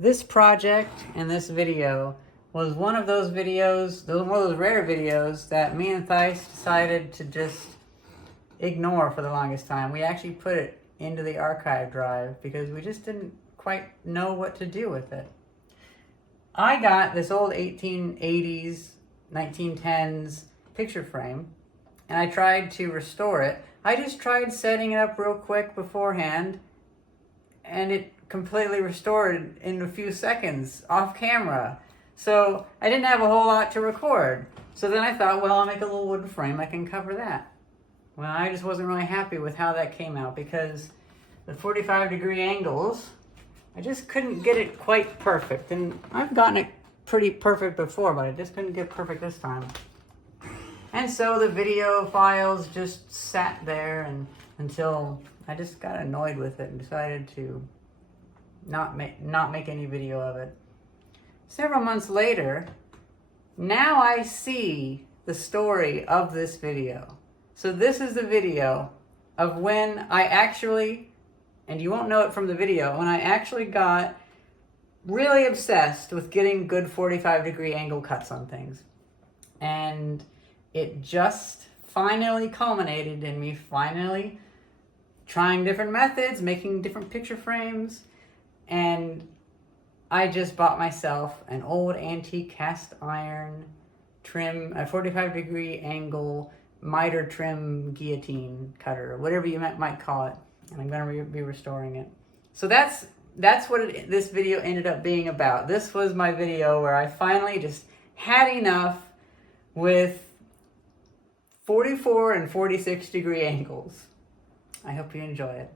This project and this video was one of those videos, one of those rare videos that me and Theis decided to just ignore for the longest time. We actually put it into the archive drive because we just didn't quite know what to do with it. I got this old 1880s, 1910s picture frame and I tried to restore it. I just tried setting it up real quick beforehand and it completely restored in a few seconds off camera. So I didn't have a whole lot to record. So then I thought, well, I'll make a little wooden frame, I can cover that. Well, I just wasn't really happy with how that came out because the 45-degree angles, I just couldn't get it quite perfect. And I've gotten it pretty perfect before, but I just couldn't get perfect this time. And so the video files just sat there until I just got annoyed with it and decided to not make any video of it. Several months later, now I see the story of this video. So this is the video of when I actually, and you won't know it from the video, when I actually got really obsessed with getting good 45-degree angle cuts on things. And it just finally culminated in me finally trying different methods, making different picture frames, and I just bought myself an old antique cast iron trim, a 45-degree angle miter trim guillotine cutter, whatever you might call it, and I'm going to be restoring it. So that's what this video ended up being about. This was my video where I finally just had enough with 44 and 46-degree angles. I hope you enjoy it.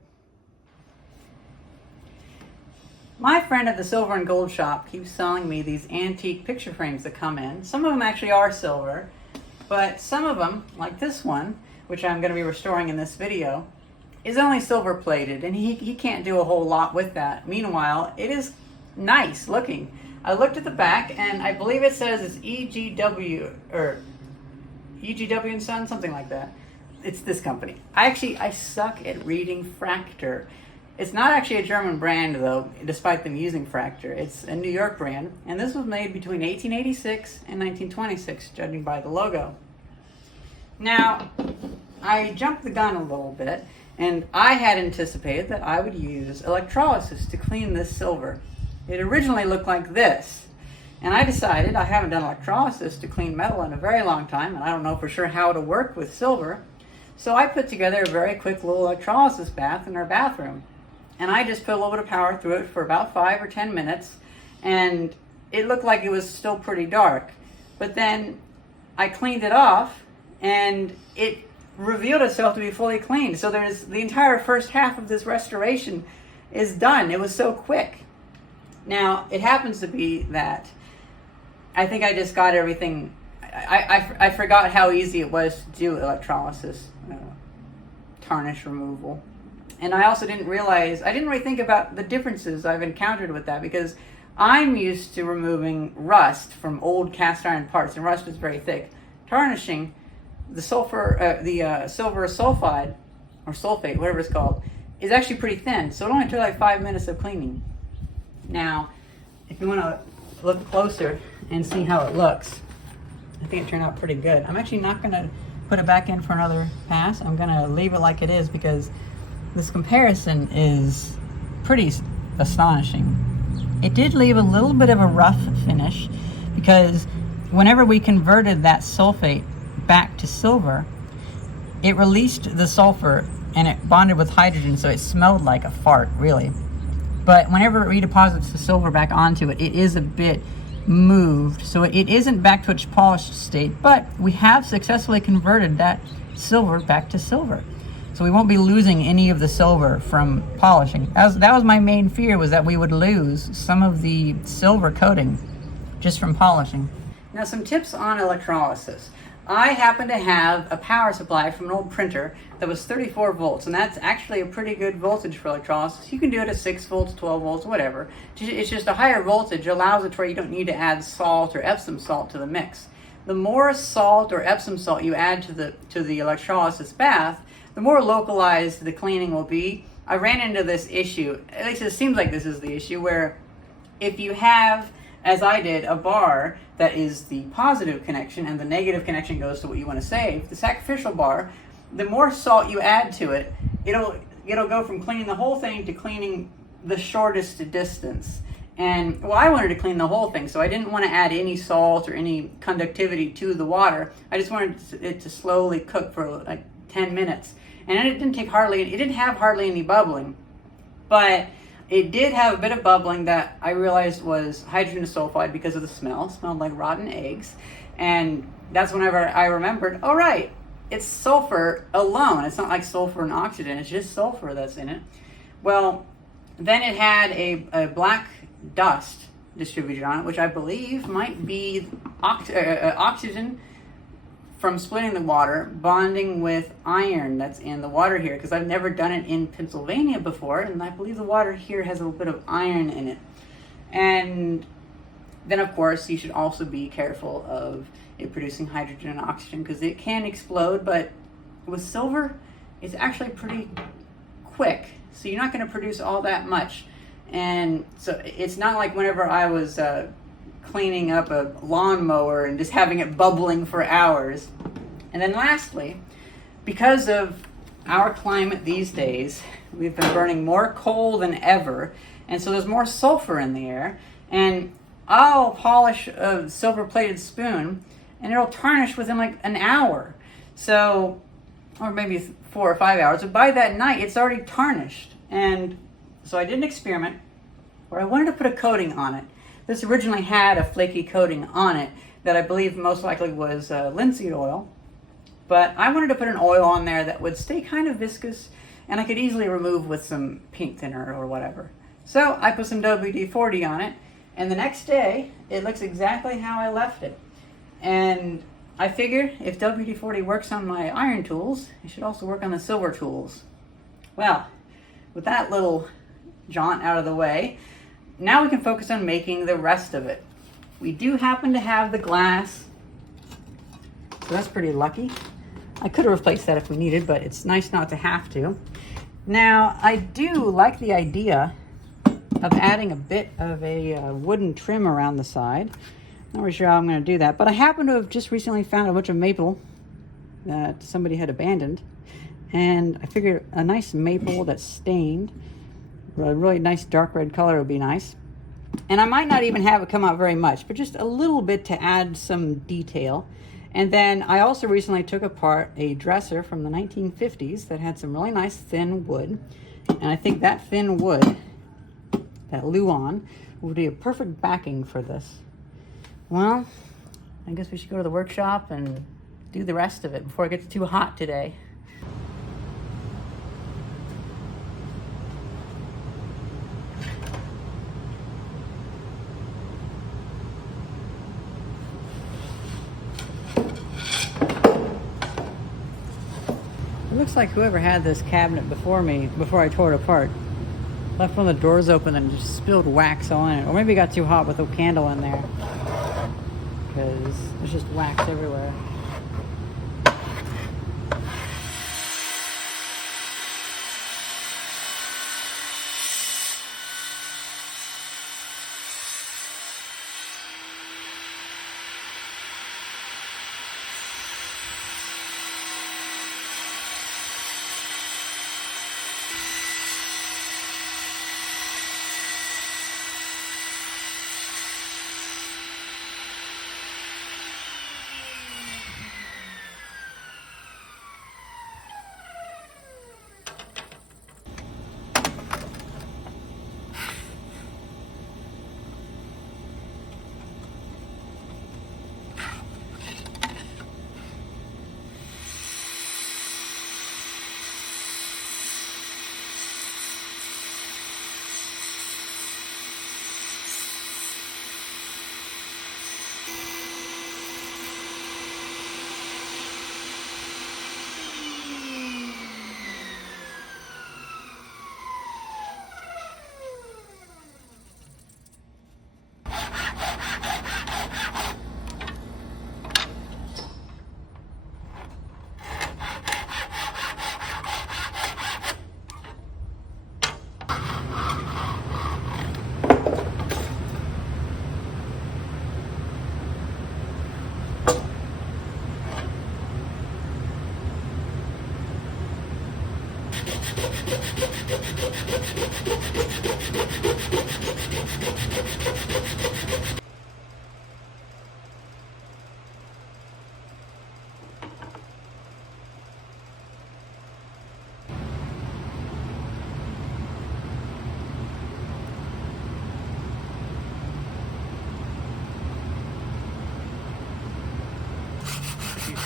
My friend at the silver and gold shop keeps selling me these antique picture frames that come in. Some of them actually are silver, but some of them, like this one, which I'm going to be restoring in this video, is only silver plated, and he can't do a whole lot with that. Meanwhile, it is nice looking. I looked at the back, and I believe it says it's EGW, or EGW and Son, something like that. It's this company. I suck at reading Fractor. It's not actually a German brand, though, despite them using Fractor. It's a New York brand, and this was made between 1886 and 1926, judging by the logo. Now, I jumped the gun a little bit, and I had anticipated that I would use electrolysis to clean this silver. It originally looked like this, and I decided I haven't done electrolysis to clean metal in a very long time, and I don't know for sure how to work with silver, so I put together a very quick little electrolysis bath in our bathroom. And I just put a little bit of power through it for about 5 or 10 minutes, and it looked like it was still pretty dark. But then I cleaned it off, and it revealed itself to be fully cleaned. So there's the entire first half of this restoration is done. It was so quick. Now, it happens to be that I think I just got everything. I forgot how easy it was to do electrolysis, tarnish removal. And I also didn't really think about the differences I've encountered with that, because I'm used to removing rust from old cast iron parts, and rust is very thick. Tarnishing the silver sulfide, or sulfate, whatever it's called, is actually pretty thin, so it only took like 5 minutes of cleaning. Now, if you want to look closer and see how it looks, I think it turned out pretty good. I'm actually not going to put it back in for another pass. I'm going to leave it like it is because this comparison is pretty astonishing. It did leave a little bit of a rough finish because whenever we converted that sulfate back to silver, it released the sulfur and it bonded with hydrogen, so it smelled like a fart, really. But whenever it redeposits the silver back onto it, it is a bit moved, so it isn't back to its polished state, but we have successfully converted that silver back to silver. So we won't be losing any of the silver from polishing. That was my main fear, was that we would lose some of the silver coating just from polishing. Now, some tips on electrolysis. I happen to have a power supply from an old printer that was 34 volts, and that's actually a pretty good voltage for electrolysis. You can do it at 6 volts, 12 volts, whatever. It's just a higher voltage allows it to where you don't need to add salt or Epsom salt to the mix. The more salt or Epsom salt you add to the electrolysis bath, the more localized the cleaning will be. I ran into this issue, at least it seems like this is the issue, where if you have, as I did, a bar that is the positive connection and the negative connection goes to what you want to save, the sacrificial bar, the more salt you add to it, it'll go from cleaning the whole thing to cleaning the shortest distance. And well, I wanted to clean the whole thing, so I didn't want to add any salt or any conductivity to the water. I just wanted it to slowly cook for like 10 minutes. And it didn't have hardly any bubbling, but it did have a bit of bubbling that I realized was hydrogen sulfide because of the smell. It smelled like rotten eggs. And that's whenever I remembered, oh right, it's sulfur alone. It's not like sulfur and oxygen, it's just sulfur that's in it. Well, then it had a black dust distributed on it, which I believe might be oxygen from splitting the water, bonding with iron that's in the water here, because I've never done it in Pennsylvania before, and I believe the water here has a little bit of iron in it. And then, of course, you should also be careful of it producing hydrogen and oxygen, because it can explode, but with silver, it's actually pretty quick, so you're not going to produce all that much. And so it's not like whenever I was cleaning up a lawnmower and just having it bubbling for hours. And then lastly, because of our climate these days, we've been burning more coal than ever, and so there's more sulfur in the air. And I'll polish a silver-plated spoon, and it'll tarnish within like an hour. So, or maybe 4 or 5 hours. But by that night, it's already tarnished. And so I did an experiment where I wanted to put a coating on it. This originally had a flaky coating on it that I believe most likely was linseed oil. But I wanted to put an oil on there that would stay kind of viscous and I could easily remove with some paint thinner or whatever. So I put some WD-40 on it, and the next day it looks exactly how I left it. And I figured if WD-40 works on my iron tools, it should also work on the silver tools. Well, with that little jaunt out of the way, now we can focus on making the rest of it. We do happen to have the glass, so that's pretty lucky. I could have replaced that if we needed, but it's nice not to have to. Now, I do like the idea of adding a bit of a wooden trim around the side. Not really sure how I'm going to do that, but I happen to have just recently found a bunch of maple that somebody had abandoned, and I figured a nice maple that's stained, a really nice dark red color would be nice. And I might not even have it come out very much, but just a little bit to add some detail. And then I also recently took apart a dresser from the 1950s that had some really nice thin wood. And I think that thin wood, that Luan, would be a perfect backing for this. Well, I guess we should go to the workshop and do the rest of it before it gets too hot today. It looks like whoever had this cabinet before me, before I tore it apart, left one of the doors open and just spilled wax on it. Or maybe it got too hot with a candle in there, because there's just wax everywhere.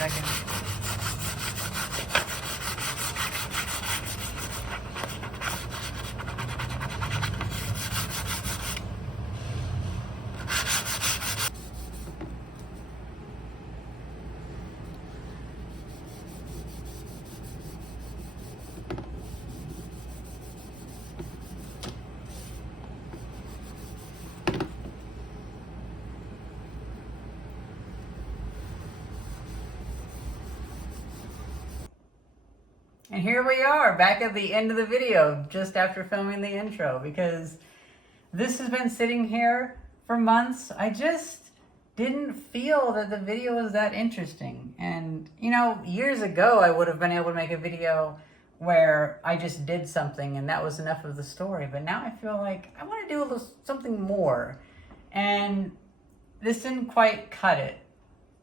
can. And here we are, back at the end of the video, just after filming the intro, because this has been sitting here for months. I just didn't feel that the video was that interesting. And, you know, years ago, I would have been able to make a video where I just did something and that was enough of the story. But now I feel like I want to do a little, something more. And this didn't quite cut it.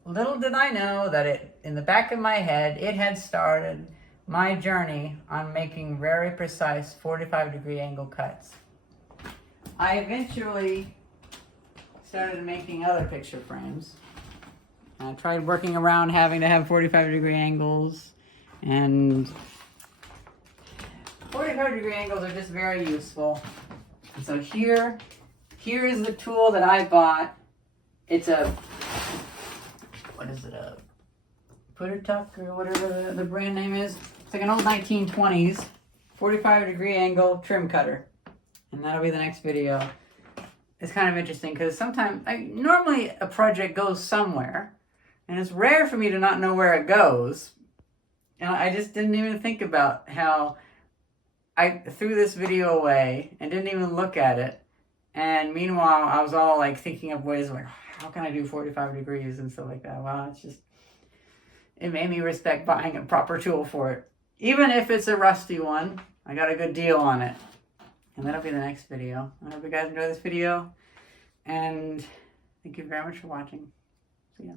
Little did I know that in the back of my head, it had started my journey on making very precise 45-degree angle cuts. I eventually started making other picture frames. I tried working around having to have 45-degree angles, and 45-degree angles are just very useful. And so here is the tool that I bought. It's a, what is it, a Putter-Tuck or whatever the brand name is. It's like an old 1920s 45-degree angle trim cutter. And that'll be the next video. It's kind of interesting because sometimes, normally a project goes somewhere, and it's rare for me to not know where it goes. And I just didn't even think about how I threw this video away and didn't even look at it. And meanwhile, I was all like thinking of ways like, how can I do 45 degrees and stuff like that? Well, it's just, it made me respect buying a proper tool for it. Even if it's a rusty one, I got a good deal on it. And that'll be the next video. I hope you guys enjoy this video. And thank you very much for watching. See ya.